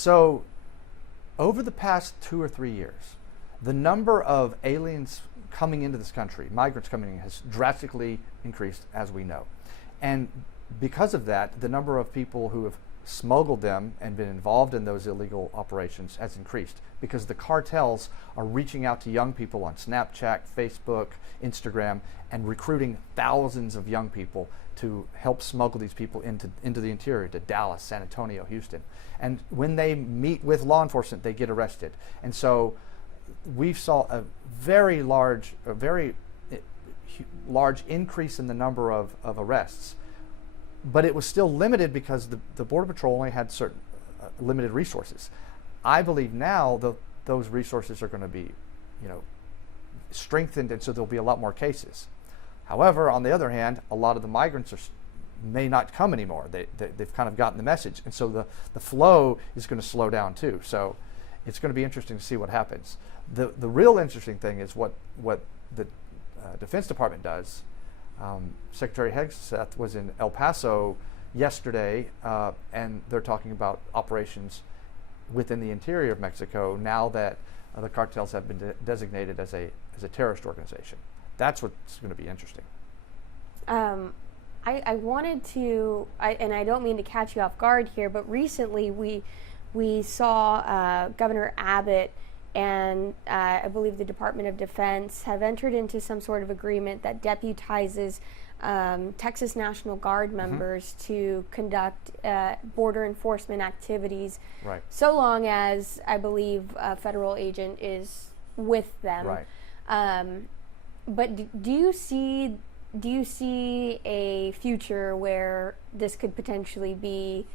So over the past 2 or 3 years, the number of aliens coming into this country, migrants coming in, has drastically increased, as we know. And because of that, the number of people who have smuggled them and been involved in those illegal operations has increased, because the cartels are reaching out to young people on Snapchat, Facebook, Instagram, and recruiting thousands of young people to help smuggle these people into the interior, to Dallas, San Antonio, Houston. And when they meet with law enforcement, they get arrested. And so we saw a very large increase in the number of arrests. But it was still limited because the Border Patrol only had certain limited resources. I believe now those resources are going to be, strengthened, and so there'll be a lot more cases. However, on the other hand, a lot of the migrants may not come anymore. They've kind of gotten the message, and so the flow is going to slow down too. So it's going to be interesting to see what happens. The real interesting thing is what the Defense Department does. Secretary Hegseth was in El Paso yesterday, and they're talking about operations within the interior of Mexico now that the cartels have been designated as a terrorist organization. That's what's going to be interesting. I wanted to, and I don't mean to catch you off guard here, but recently we saw Governor Abbott and I believe the Department of Defense have entered into some sort of agreement that deputizes Texas National Guard members to conduct border enforcement activities, right, so long as I believe a federal agent is with them. Right. But do you see a future where this could potentially be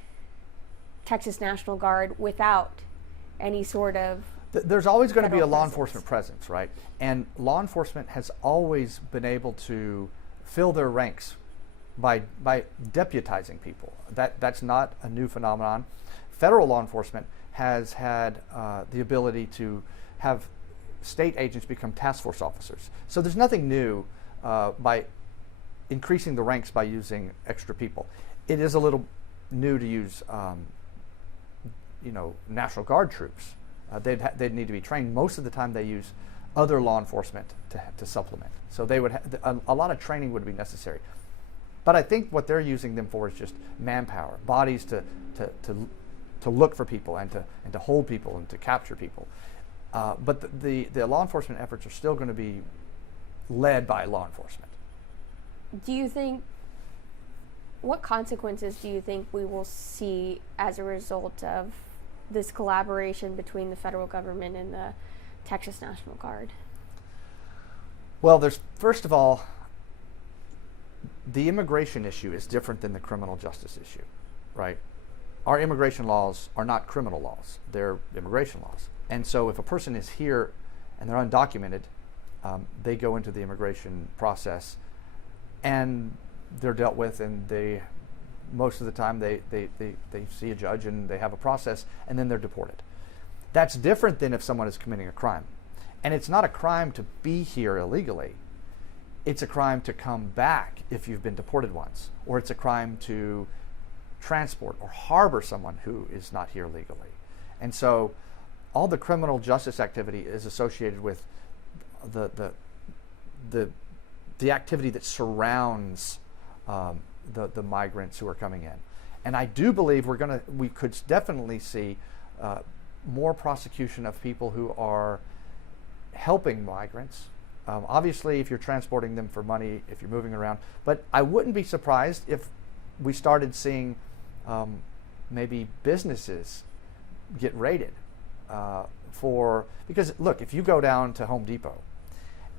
Texas National Guard without any sort of There's always going to be a law presence. enforcement presence, right? And law enforcement has always been able to fill their ranks by deputizing people. That's not a new phenomenon. Federal law enforcement has had the ability to have state agents become task force officers. So there's nothing new by increasing the ranks by using extra people. It is a little new to use, National Guard troops. They'd need to be trained. Most of the time they use other law enforcement to supplement. So they would a lot of training would be necessary. But I think what they're using them for is just manpower, bodies to look for people and to hold people and to capture people. But the law enforcement efforts are still going to be led by law enforcement. Do you think, what consequences do you think we will see as a result of this collaboration between the federal government and the Texas National Guard? Well, first of all, the immigration issue is different than the criminal justice issue, right? Our immigration laws are not criminal laws, they're immigration laws. And so if a person is here and they're undocumented, they go into the immigration process and they're dealt with, and most of the time they see a judge and they have a process, and then they're deported. That's different than if someone is committing a crime. And it's not a crime to be here illegally. It's a crime to come back if you've been deported once, or it's a crime to transport or harbor someone who is not here legally. And so all the criminal justice activity is associated with the activity that surrounds the migrants who are coming in. And I do believe we could definitely see more prosecution of people who are helping migrants. Obviously, if you're transporting them for money, if you're moving around, but I wouldn't be surprised if we started seeing maybe businesses get raided because look, if you go down to Home Depot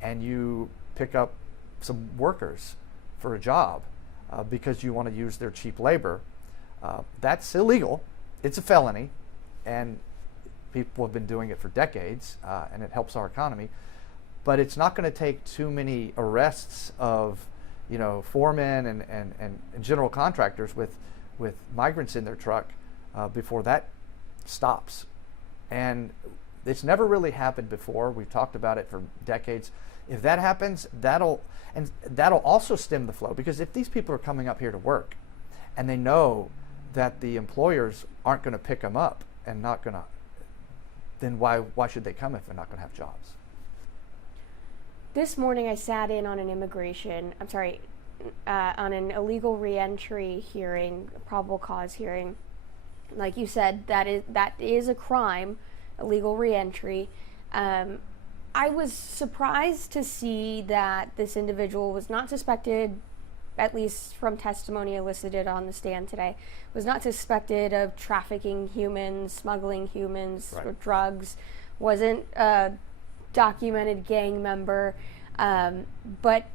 and you pick up some workers for a job because you want to use their cheap labor, that's illegal. It's a felony, and people have been doing it for decades, and it helps our economy. But it's not going to take too many arrests of, foremen and general contractors with migrants in their truck before that stops. And it's never really happened before. We've talked about it for decades. If that happens, that'll also stem the flow, because if these people are coming up here to work and they know that the employers aren't going to pick them up and not going to, then why should they come if they're not going to have jobs? This morning I sat in on an on an illegal reentry hearing, probable cause hearing. Like you said, that is a crime, illegal reentry. I was surprised to see that this individual was not suspected, at least from testimony elicited on the stand today, was not suspected of trafficking humans, smuggling humans, right, or drugs, wasn't a documented gang member, but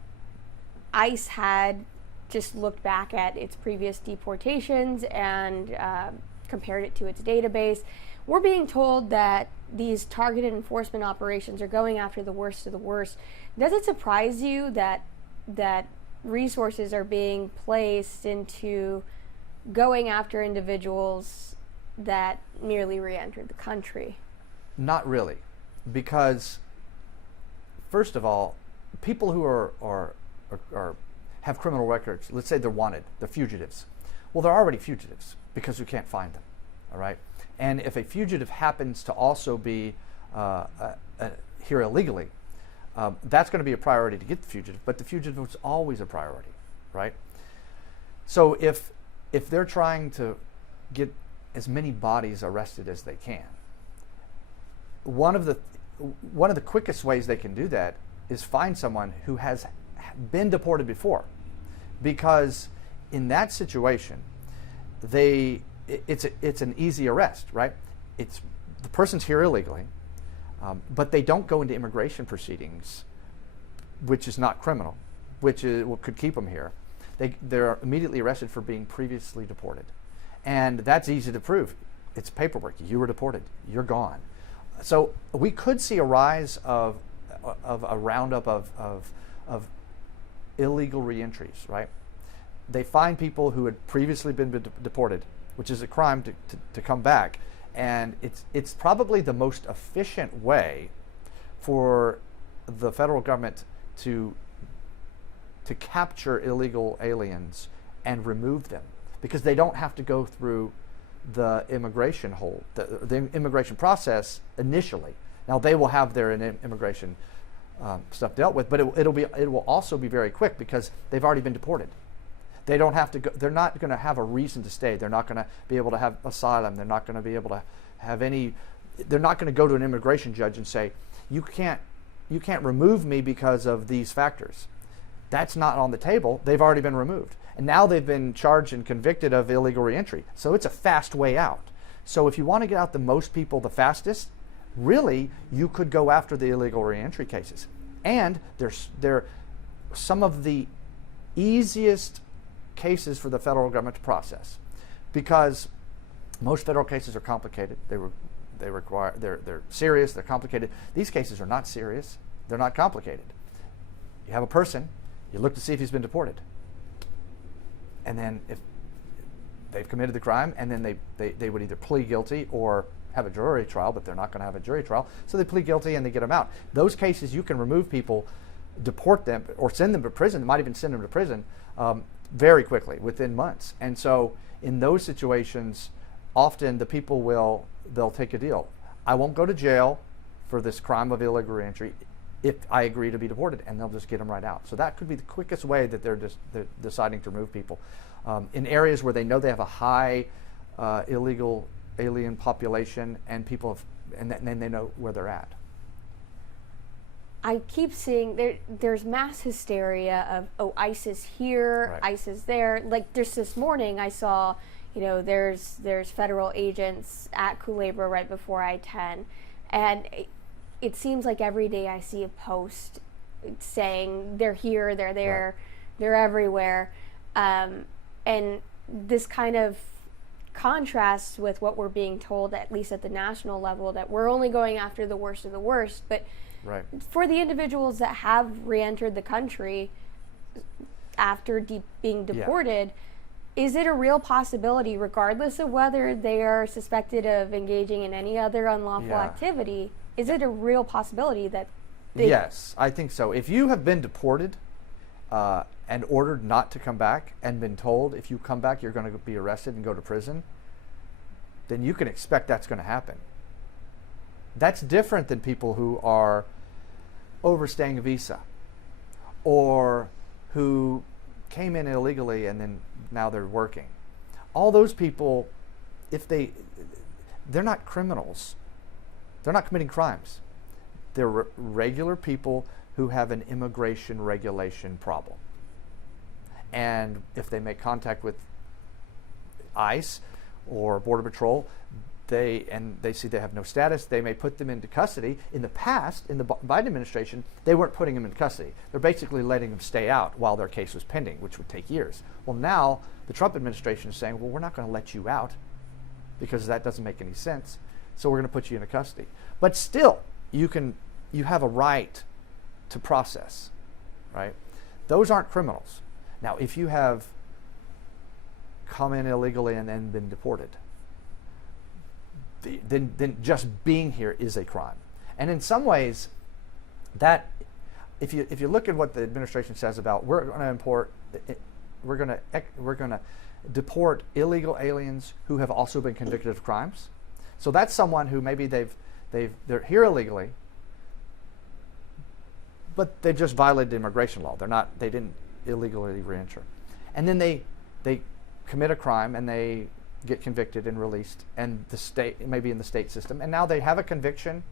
ICE had just looked back at its previous deportations and compared it to its database. We're being told that these targeted enforcement operations are going after the worst of the worst. Does it surprise you that resources are being placed into going after individuals that merely re-entered the country? Not really, because first of all, people who are have criminal records, let's say they're wanted, they're fugitives. Well, they're already fugitives because we can't find them, all right? And if a fugitive happens to also be here illegally, that's going to be a priority to get the fugitive, but the fugitive was always a priority, right? So if they're trying to get as many bodies arrested as they can, one of the quickest ways they can do that is find someone who has been deported before, because in that situation, it's an easy arrest, right? It's the person's here illegally, but they don't go into immigration proceedings, which is not criminal, which is what could keep them here. They're immediately arrested for being previously deported, and that's easy to prove. It's paperwork. You were deported. You're gone. So we could see a rise of a roundup of illegal reentries, right? They find people who had previously been deported, which is a crime to come back, and it's probably the most efficient way for the federal government to capture illegal aliens and remove them, because they don't have to go through the immigration the immigration process initially. Now they will have their immigration stuff dealt with, but it will also be very quick because they've already been deported. They don't have to go. They're not going to have a reason to stay. They're not going to be able to have asylum. They're not going to be able to have any. They're not going to go to an immigration judge and say, you can't remove me because of these factors. That's not on the table. They've already been removed, and now they've been charged and convicted of illegal reentry. So it's a fast way out. So if you want to get out the most people the fastest, really, you could go after the illegal reentry cases. And they're some of the easiest cases for the federal government to process, because most federal cases are complicated. They're serious, they're complicated. These cases are not serious, they're not complicated. You have a person, you look to see if he's been deported. And then if they've committed the crime, and then they would either plead guilty or have a jury trial, but they're not going to have a jury trial, so they plead guilty and they get them out. Those cases, you can remove people, deport them, or send them to prison. Might even send them to prison very quickly, within months. And so in those situations, often the people they'll take a deal. I won't go to jail for this crime of illegal reentry if I agree to be deported, and they'll just get them right out. So that could be the quickest way that they're deciding to remove people. In areas where they know they have a high illegal alien population, and then they know where they're at. I keep seeing there's mass hysteria of, oh, ICE is here, right, ICE is there. Like just this morning I saw, there's federal agents at Culebra right before I-10, and it seems like every day I see a post saying they're here, they're there, right, they're everywhere. And this kind of contrasts with what we're being told, at least at the national level, that we're only going after the worst of the worst. But right, for the individuals that have re-entered the country after being deported, is it a real possibility, regardless of whether they are suspected of engaging in any other unlawful activity, is it a real possibility that Yes, I think so. If you have been deported and ordered not to come back, and been told if you come back you're going to be arrested and go to prison, then you can expect that's going to happen. That's different than people who are overstaying a visa or who came in illegally and then now they're working. All those people, if they're not criminals. They're not committing crimes. They're regular people who have an immigration regulation problem. And if they make contact with ICE or Border Patrol, they see they have no status, they may put them into custody. In the past, in the Biden administration, they weren't putting them in custody. They're basically letting them stay out while their case was pending, which would take years. Well, now the Trump administration is saying, well, we're not going to let you out because that doesn't make any sense. So we're going to put you into custody. But still, you have a right to process, right? Those aren't criminals. Now, if you have come in illegally and then been deported, then just being here is a crime. And in some ways, that if you look at what the administration says about we're going to deport illegal aliens who have also been convicted of crimes. So that's someone who maybe they're here illegally, but they've just violated immigration law. They didn't illegally reenter, and then they commit a crime and they get convicted and released, and the state maybe in the state system, and now they have a conviction,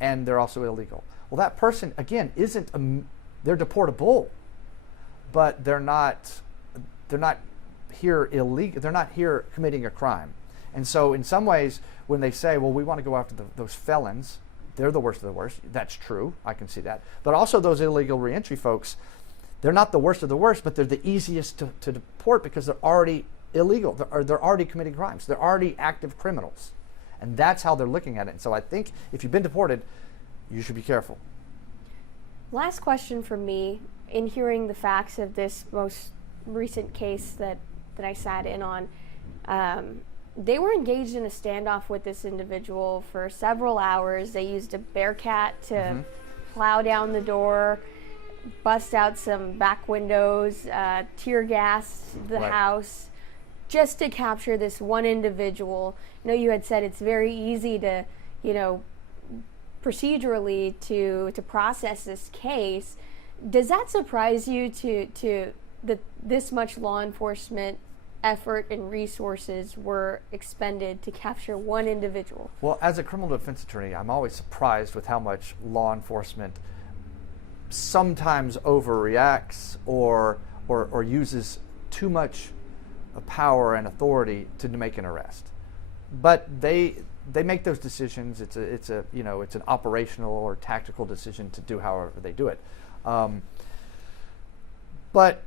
and they're also illegal. Well, that person again they're deportable, but they're not here illegal. They're not here committing a crime. And so in some ways, when they say, well, we want to go after those felons, they're the worst of the worst. That's true. I can see that. But also those illegal reentry folks, they're not the worst of the worst, but they're the easiest to deport because they're already illegal. They're already committing crimes. They're already active criminals. And that's how they're looking at it. And so I think if you've been deported, you should be careful. Last question from me. In hearing the facts of this most recent case that I sat in on, they were engaged in a standoff with this individual for several hours. They used a Bearcat to plow down the door, bust out some back windows, tear gas the house, just to capture this one individual. I know you had said it's very easy to, procedurally to process this case. Does that surprise you to that this much law enforcement effort and resources were expended to capture one individual? Well, as a criminal defense attorney, I'm always surprised with how much law enforcement sometimes overreacts or uses too much power and authority to make an arrest. But they make those decisions. It's an operational or tactical decision to do however they do it. But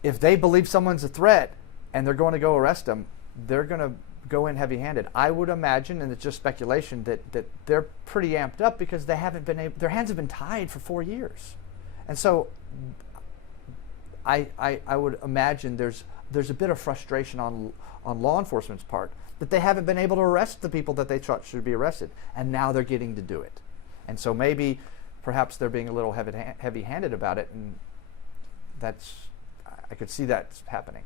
if they believe someone's a threat and they're going to go arrest them, they're going to go in heavy-handed. I would imagine, and it's just speculation, that they're pretty amped up because they haven't been able, their hands have been tied for 4 years. And so I would imagine there's a bit of frustration on law enforcement's part that they haven't been able to arrest the people that they thought should be arrested, and now they're getting to do it. And so perhaps they're being a little heavy-handed about it, and I could see that happening.